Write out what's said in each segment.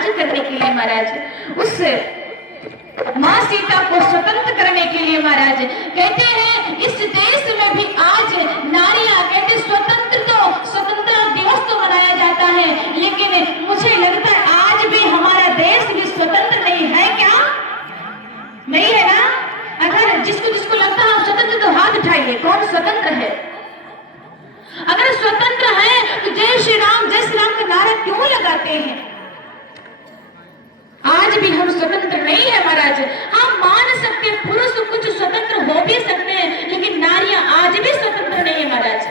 राज करने के लिए महाराज, उस माँ सीता को स्वतंत्र करने के लिए महाराज कहते हैं इस देश में भी आज नारियां कहते स्वतंत्रता दिवस तो मनाया जाता है, लेकिन मुझे लगता है आज भी हमारा देश भी स्वतंत्र नहीं है। क्या नहीं है ना? अगर जिसको लगता है स्वतंत्र तो हाथ उठाइए, कौन स्वतंत्र है? अगर स्वतंत्र है तो जय श्री राम का नारा क्यों लगाते हैं? आज भी हम स्वतंत्र नहीं है महाराज। हम मान सकते पुरुष कुछ स्वतंत्र हो भी सकते हैं, लेकिन नारियां आज भी स्वतंत्र नहीं है महाराज।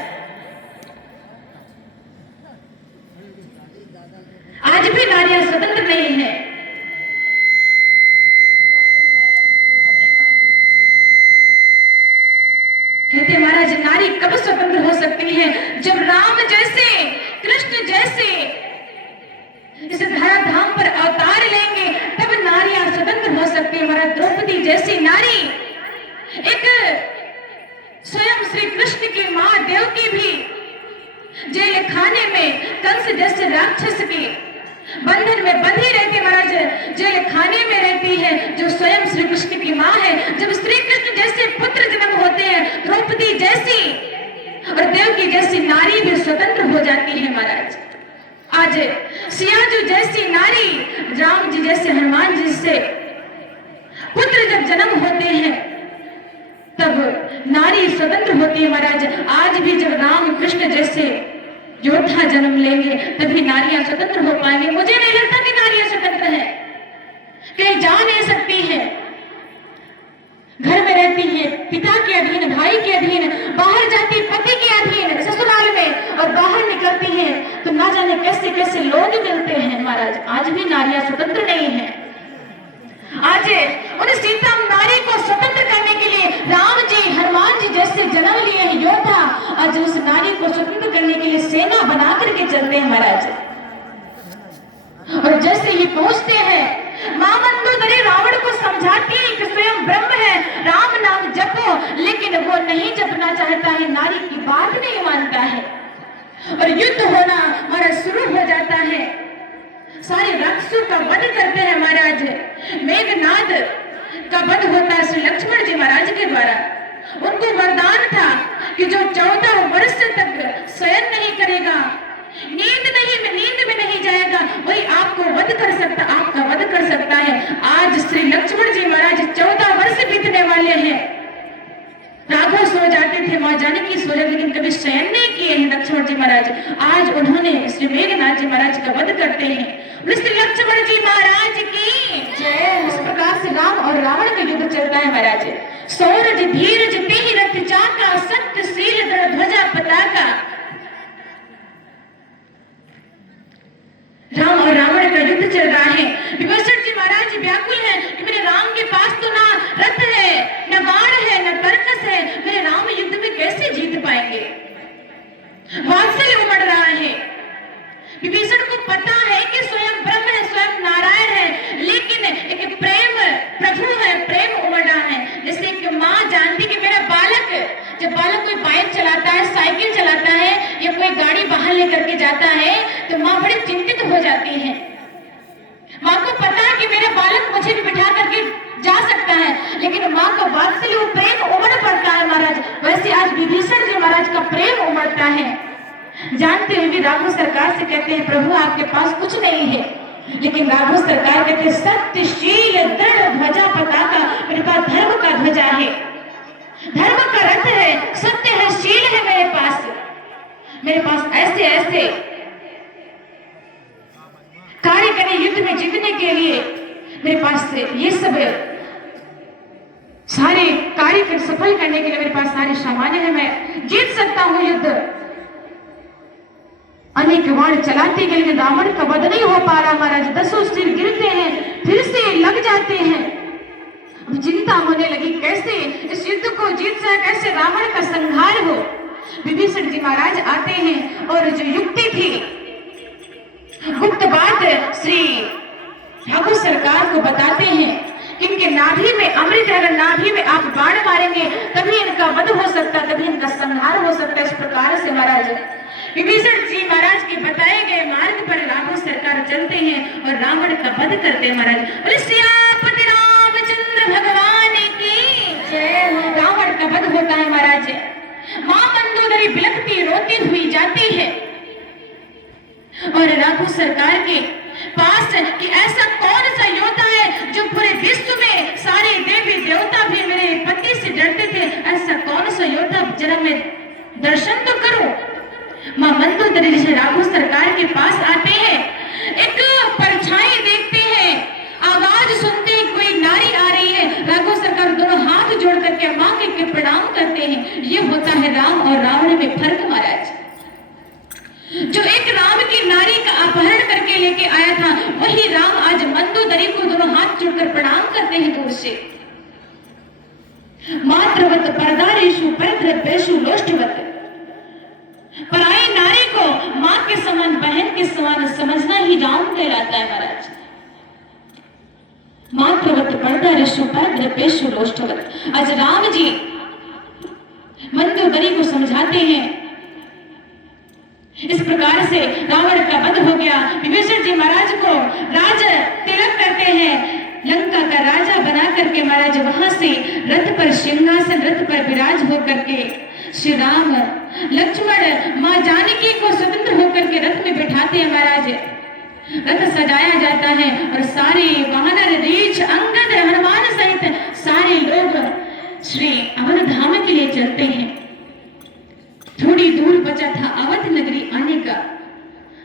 आज भी नारियां स्वतंत्र नहीं है। कहते महाराज नारी कब स्वतंत्र हो सकती है? जब राम जैसे, कृष्ण जैसे इस धराधाम पर अवतार लेंगे, तब नारियां स्वतंत्र हो सकती है महाराज। द्रौपदी जैसी नारी, एक स्वयं श्री कृष्ण की मां देवकी भी जेल खाने में कंस जैसे राक्षस के बंधन में बंधी रहती महाराज, जेल खाने में रहती है, जो स्वयं श्री कृष्ण की मां है। जब श्री कृष्ण जैसे पुत्र जन्म होते हैं, द्रौपदी जैसी और देवकी जैसी नारी भी स्वतंत्र हो जाती है महाराज। आज सियाजू जैसी नारी, राम जी जैसे, हनुमान जी से पुत्र जब जन्म होते हैं तब नारी स्वतंत्र होती है महाराज। आज भी जब राम कृष्ण जैसे योद्धा जन्म लेंगे तभी नारियां स्वतंत्र हो पाएंगे। मुझे नहीं लगता कि नारियां स्वतंत्र है, कहीं जा नहीं सकती है, घर में रहती है पिता के अधीन, भाई के अधीन, बाहर जाती पति के अधीन ससुराल में, और बाहर निकलती है तो ना जाने कैसे कैसे लोग मिलते हैं महाराज। आज भी नारियां स्वतंत्र नहीं है। आज उन सीता नारी को स्वतंत्र करने के लिए राम जी, हनुमान जी जैसे जन्म लिए हैं योद्धा, आज उस नारी को स्वतंत्र करने के लिए सेना बना करके चलते हैं महाराज। और जैसे ही पहुंचते हैं, मां मंदोदरी रावण को समझाती है कि स्वयं ब्रह्म है, राम नाम जपो, लेकिन वो नहीं जपना चाहता है, नारी की बात नहीं मानता है और युद्ध होना महाराज शुरू हो जाता है। सारे राक्षसों का वध करते हैं महाराज। मेघनाद का वध होता है श्री लक्ष्मण जी महाराज के द्वारा। उनको वरदान था कि जो 14 वर्ष तक शयन नहीं करेगा, नींद में नहीं जाएगा, वही आपको वध कर सकता, आपका वध कर सकता है। आज श्री लक्ष्मण जी महाराज 14 वर्ष बीतने वाले हैं। राघव सो जाते थे, मां जानकी सो जाती, लेकिन कभी शयन नहीं किए हैं लक्ष्मण जी महाराज। आज उन्होंने श्री मेघनाथ जी महाराज का वध करते हैं। श्री लक्ष्मण जी महाराज की जय। इस प्रकार से राम और रावण का युद्ध चलता है महाराज। सौरज धीरज तेहि रथ चाका, सत्यशील दृढ़ ध्वजा पताका। राम और रावण का युद्ध चल रहा है। विभीषण जी महाराज व्याकुल हैं कि मेरे राम के पास तो ना रथ है, न बाण है, न तरकस है, मेरे राम युद्ध में कैसे जीत पाएंगे? वात्सल्य उमड़ रहा है। विभीषण को पता है कि स्वयं ब्रह्म है, स्वयं नारायण है, लेकिन एक प्रेम प्रभु है, प्रेम उमड़ रहा है। जैसे कि माँ जानती कि मेरा बालक, जब बालक कोई बाइक चलाता है, साइकिल चलाता है या कोई गाड़ी बाहर लेकर के जाता है तो माँ बड़ी चिंतित हो जाती है। माँ को पता है कि मेरा बालक मुझे भी बिठा करके जा सकता है, लेकिन माँ का वात्सल्य प्रेम उमड़ पड़ता है महाराज। वैसे आज विभीषण जी महाराज का प्रेम उमड़ता है। जानते हुए भी राघव सरकार से कहते हैं प्रभु आपके पास कुछ नहीं है, लेकिन राघव सरकार कहते हैं सत्यशील दृढ़ ध्वजा पताका, मेरे पास धर्म का ध्वजा है, धर्म का रथ है, सत्य है, शील है मेरे पास ऐसे ऐसे कार्य करने, युद्ध में जीतने के लिए मेरे पास ये सब सारे कार्य को सफल करने के लिए मेरे पास सारे सामान्य है, मैं जीत सकता हूं युद्ध। अनेक बाण चलाते गए, लेकिन रावण का वध नहीं हो पा रहा महाराज। 10 सिर गिरते हैं, फिर से लग जाते हैं। अब चिंता होने लगी कैसे इस युद्ध को जीत जाए, कैसे रावण का संहार हो। विभीषण जी महाराज आते हैं और जो युक्ति थी, गुप्त बात श्री ठाकुर सरकार को बताते हैं कि इनके नाभि में अमृत है, अगर नाभि में आप बाण मारेंगे तभी इनका वध हो सकता, तभी इनका संहार हो सकता। इस प्रकार से महाराज विभीषण जी महाराज के बताए गए मार्ग पर राघव सरकार चलते हैं और रावण का वध करते हैं। महाराज बोले सियापति रामचंद्र भगवान की जय। रावण का वध होता है महाराज। मां मंदोदरी बिलखती रोती हुई जाती है और राघव सरकार के पास कि ऐसा कौन सा योद्धा है जो पूरे विश्व में सारे देवी देवता भी मेरे पति से डरते थे, ऐसा कौन सा योद्धा, जरा मैं दर्शन तो करूं। मां मंदोदरी जैसे राघव सरकार के पास आते हैं, एक परछाई देखते हैं, आवाज सुनते हैं कोई नारी आ रही है। राघव सरकार दोनों हाथ जोड़ करके मां के प्रणाम करते हैं। ये होता है राम और रावण में फर्क महाराज। जो एक राम की नारी का अपहरण करके लेके आया था, वही राम आज मंदोदरी को दोनों हाथ जोड़कर प्रणाम करते हैं दूर से। मातृवत परदारेषु परद्रव्येषु लोष्टवत। पराई नारी को मां के समान, बहन के समान समझना ही राम कहलाता है महाराज। मातृवत परदारेषु परद्रव्येषु लोष्टवत। आज राम जी मंदोदरी को समझाते हैं। इस प्रकार से रावण का वध हो गया। विभीषण जी महाराज को राज तिलक करते हैं, लंका का राजा बना करके महाराज वहां से रथ पर, सिंहासन रथ पर विराज होकर के श्री राम लक्ष्मण मां जानकी को स्वतंत्र होकर के रथ में बिठाते हैं महाराज। रथ सजाया जाता है और सारे वानर, रीछ, अंगद, हनुमान सहित सारे लोग श्री अवध धाम के लिए चलते हैं। थोड़ी दूर बचा था अवध नगरी आने का।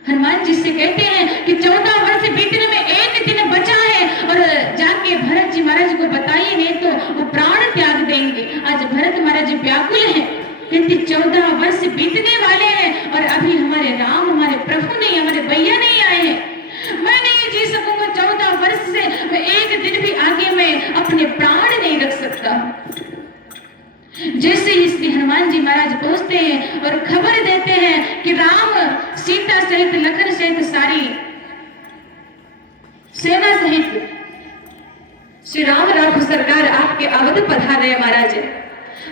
हनुमान जी से कहते हैं कि 14 वर्ष बीतने में एक दिन बचा है और जाके भरत जी महाराज को बताइए, नहीं तो वो प्राण त्याग देंगे। आज भरत महाराज व्याकुल हैं, कहते 14 वर्ष बीतने वाले हैं और अभी हमारे राम, हमारे प्रभु नहीं, हमारे भैया नहीं आए हैं। मैं नहीं जी सकूंगा 14 वर्ष से, मैं एक दिन भी आगे मैं अपने प्राण नहीं रख सकता। जैसे ही श्री हनुमान जी महाराज पहुंचते हैं और खबर देते हैं कि राम सीता सहित, लखन सहित, सारी सेना सहित श्री राम राघव सरकार आपके अवध पधारे हैं महाराज।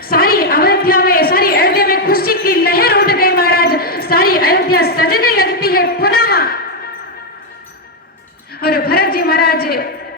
सारी अयोध्या में, सारी अयोध्या में खुशी की लहर उठ गई महाराज। सारी अयोध्या सजने लगती है पुनः। और भरत जी महाराज